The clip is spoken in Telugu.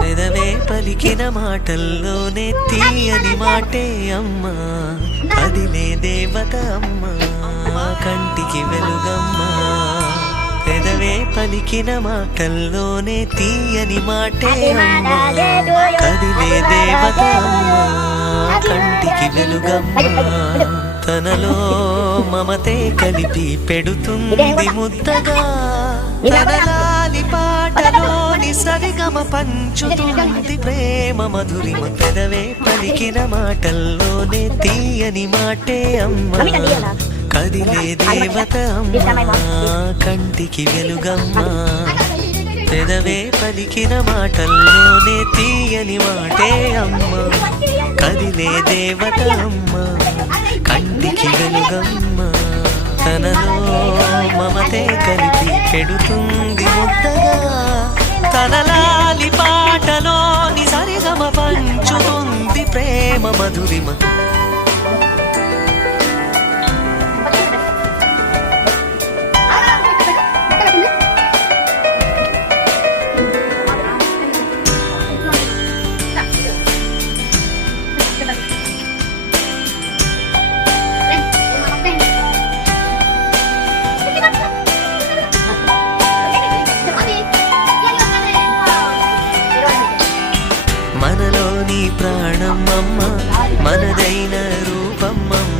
పెదవే పలికిన మాటల్లోనే తీయని మాటే అమ్మా, అదిలే దేవత అమ్మా, కంటికి వెలుగమ్మా. పెదవే పలికిన మాటల్లోనే తీయని మాటే అమ్మా, కదిలే దేవత అమ్మా, కంటికి వెలుగమ్మా. తనలో మమతే కలిపి పెడుతుంది ముద్దగా, తనలాలి పాటలోని సరిగమ పంచుతుంది ప్రేమ మధురిమ. పెదవే పలికిన మాటల్లోనే తీయని మాటే అమ్మా, కదిలే దేవత అమ్మా, కంటికి వెలుగమ్మా. పెదవే పలికిన మాటల్లోనే తీయని మాటే అమ్మా, కదిలే దేవత అమ్మా, కంటికి వెలుగమ్మా. తనలో మమతే కలిపి పెడుతుంది ముద్దగా, తనలాలి పాటలోని సరిగమ పంచుతుంది ప్రేమ మధురిమ. మనలోని ప్రాణమమ్మ, మనదైన రూపమ్మమ్మ,